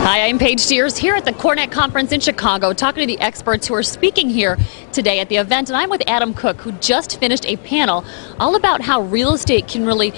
Hi, I'm Paige Sears here at the CoreNet Conference in Chicago, talking to the experts who are speaking here today at the event. And I'm with Adam Cook, who just finished a panel all about how real estate can really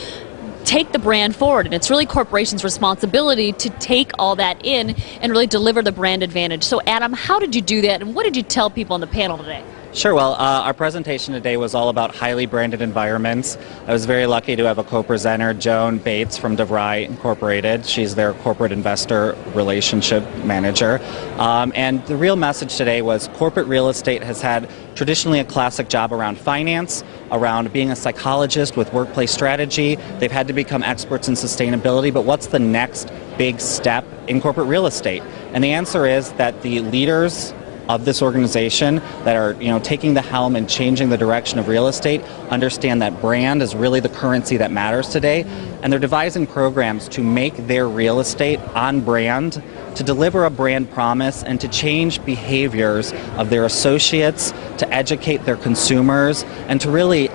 take the brand forward. And it's really corporations' responsibility to take all that in and really deliver the brand advantage. So Adam, how did you do that, and what did you tell people on the panel today? Sure. Well, our presentation today was all about highly branded environments. I was very lucky to have a co-presenter, Joan Bates from DeVry Incorporated. She's their corporate investor relationship manager. And the real message today was corporate real estate has had traditionally a classic job around finance, around being a psychologist with workplace strategy. They've had to become experts in sustainability, but what's the next big step in corporate real estate? And the answer is that the leaders of this organization that are taking the helm and changing the direction of real estate understand that brand is really the currency that matters today, and they're devising programs to make their real estate on brand, to deliver a brand promise, and to change behaviors of their associates, to educate their consumers, and to really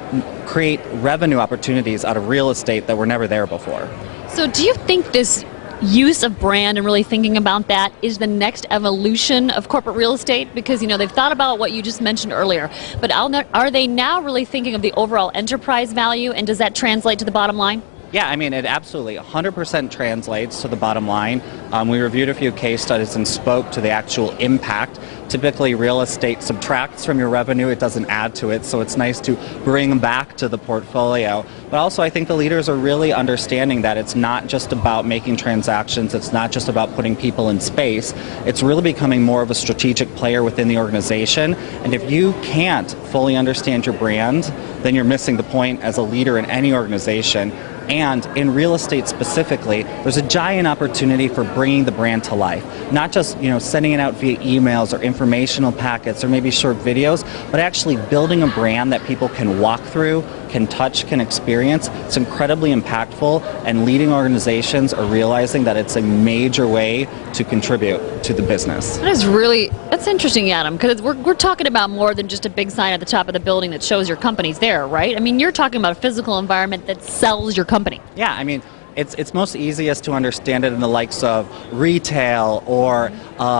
create revenue opportunities out of real estate that were never there before. So do you think this use of brand and really thinking about that is the next evolution of corporate real estate? Because they've thought about what you just mentioned earlier, but are they now really thinking of the overall enterprise value, and does that translate to the bottom line? Yeah, I mean, it absolutely 100% translates to the bottom line. We reviewed a few case studies and spoke to the actual impact. Typically, real estate subtracts from your revenue, it doesn't add to it, so it's nice to bring back to the portfolio. But also, I think the leaders are really understanding that it's not just about making transactions, it's not just about putting people in space, it's really becoming more of a strategic player within the organization. And if you can't fully understand your brand, then you're missing the point as a leader in any organization. And in real estate specifically, there's a giant opportunity for bringing the brand to life. Not just sending it out via emails or informational packets or maybe short videos, but actually building a brand that people can walk through, can touch, can experience. It's incredibly impactful, and leading organizations are realizing that it's a major way to contribute to the business. That's interesting, Adam, because we're talking about more than just a big sign at the top of the building that shows your company's there, right? I mean, you're talking about a physical environment that sells your company. Yeah, I mean, it's most easiest to understand it in the likes of retail or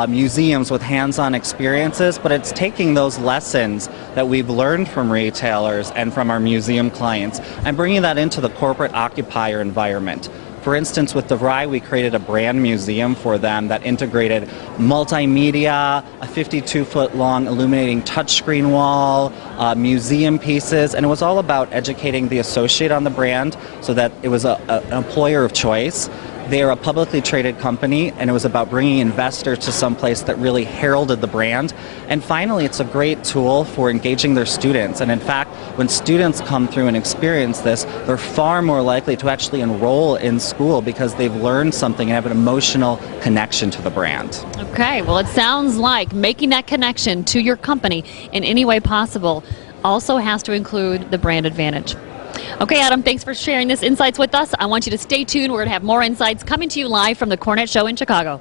museums with hands-on experiences, but it's taking those lessons that we've learned from retailers and from our museum clients and bringing that into the corporate occupier environment. For instance, with DeVry, we created a brand museum for them that integrated multimedia, a 52-foot long illuminating touchscreen wall, museum pieces, and it was all about educating the associate on the brand so that it was an employer of choice. They are a publicly traded company, and it was about bringing investors to some place that really heralded the brand. And finally, it's a great tool for engaging their students. And in fact, when students come through and experience this, they're far more likely to actually enroll in school because they've learned something and have an emotional connection to the brand. Okay, well, it sounds like making that connection to your company in any way possible also has to include the brand advantage. Okay, Adam, thanks for sharing this insights with us. I want you to stay tuned. We're going to have more insights coming to you live from the CoreNet Show in Chicago.